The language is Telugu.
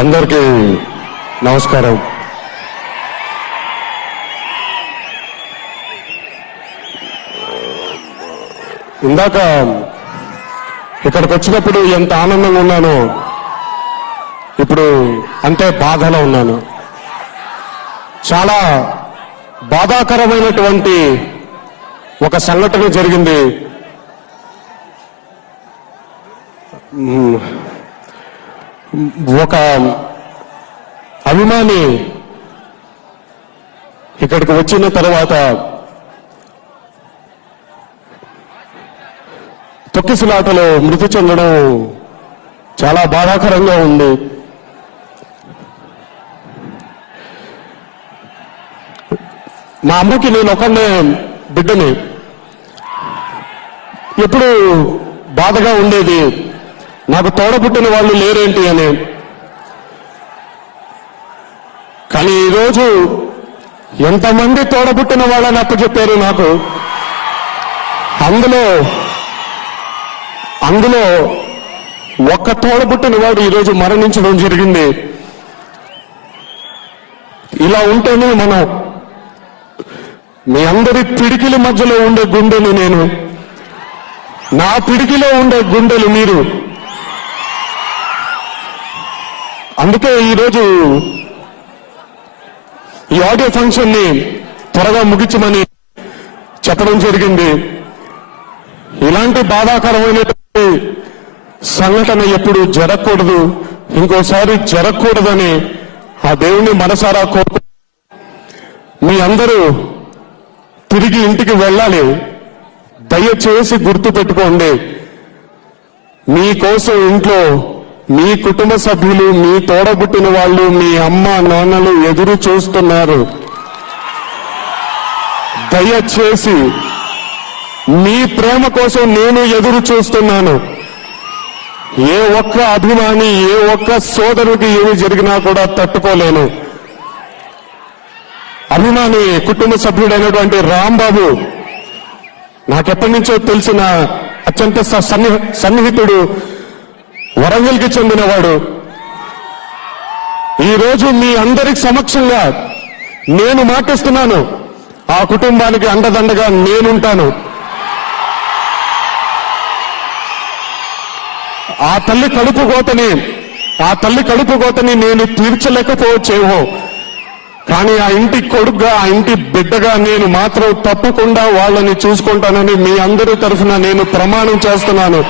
అందరికీ నమస్కారం. ఇందాక ఇక్కడికి వచ్చినప్పుడు ఎంత ఆనందంగా ఉన్నానో ఇప్పుడు అంతే బాధలో ఉన్నాను. చాలా బాధాకరమైనటువంటి ఒక సంఘటన జరిగింది. ఒక అభిమాని ఇక్కడికి వచ్చిన తర్వాత తొక్కిసలాటలో మృతి చెందడం చాలా బాధాకరంగా ఉంది. మా అమ్మకి నేను ఒకనే బిడ్డని. ఎప్పుడు బాధగా ఉండేది, నాకు తోడబుట్టిన వాళ్ళు లేరేంటి అని. కానీ ఈరోజు ఎంతమంది తోడబుట్టిన వాళ్ళని అప్పచెప్పారు నాకు. అందులో ఒక్క తోడబుట్టిన వాడు ఈరోజు మరణించడం జరిగింది. ఇలా ఉంటేనే మనం మీ అందరి పిడికిలి మధ్యలో ఉండే గుండెలు నేను, నా పిడికిలో ఉండే గుండెలు మీరు. అందుకే ఈరోజు ఈ ఆడియో ఫంక్షన్ ని త్వరగా ముగించమని చెప్పడం జరిగింది. ఇలాంటి బాధాకరమైనటువంటి సంఘటన ఎప్పుడు జరగకూడదు, ఇంకోసారి జరగకూడదని ఆ దేవుణ్ణి మనసారా కోరుకు. మీ అందరూ తిరిగి ఇంటికి వెళ్ళాలి. దయచేసి గుర్తు పెట్టుకోండి, మీకోసం ఇంట్లో మీ కుటుంబ సభ్యులు, మీ తోడబుట్టిన వాళ్ళు, మీ అమ్మ నాన్నలు ఎదురు చూస్తున్నారు. దయచేసి మీ ప్రేమ కోసం నేను ఎదురు చూస్తున్నాను. ఏ ఒక్క అభిమాని, ఏ ఒక్క సోదరుడికి ఏమి జరిగినా కూడా తట్టుకోలేను. అభిమాని కుటుంబ సభ్యుడైనటువంటి రాంబాబు నాకెప్పటి నుంచో తెలిసిన అత్యంత సన్నిహితుడు, వరంగల్కి చెందినవాడు. ఈరోజు మీ అందరి సమక్షంగా నేను మాటిస్తున్నాను, ఆ కుటుంబానికి అండదండగా నేనుంటాను. ఆ తల్లి కడుపు కోతని నేను తీర్చలేకపోవచ్చేమో, కానీ ఆ ఇంటి కొడుకుగా, ఆ ఇంటి బిడ్డగా నేను మాత్రం తప్పకుండా వాళ్ళని చూసుకుంటానని మీ అందరి తరఫున నేను ప్రమాణం చేస్తున్నాను.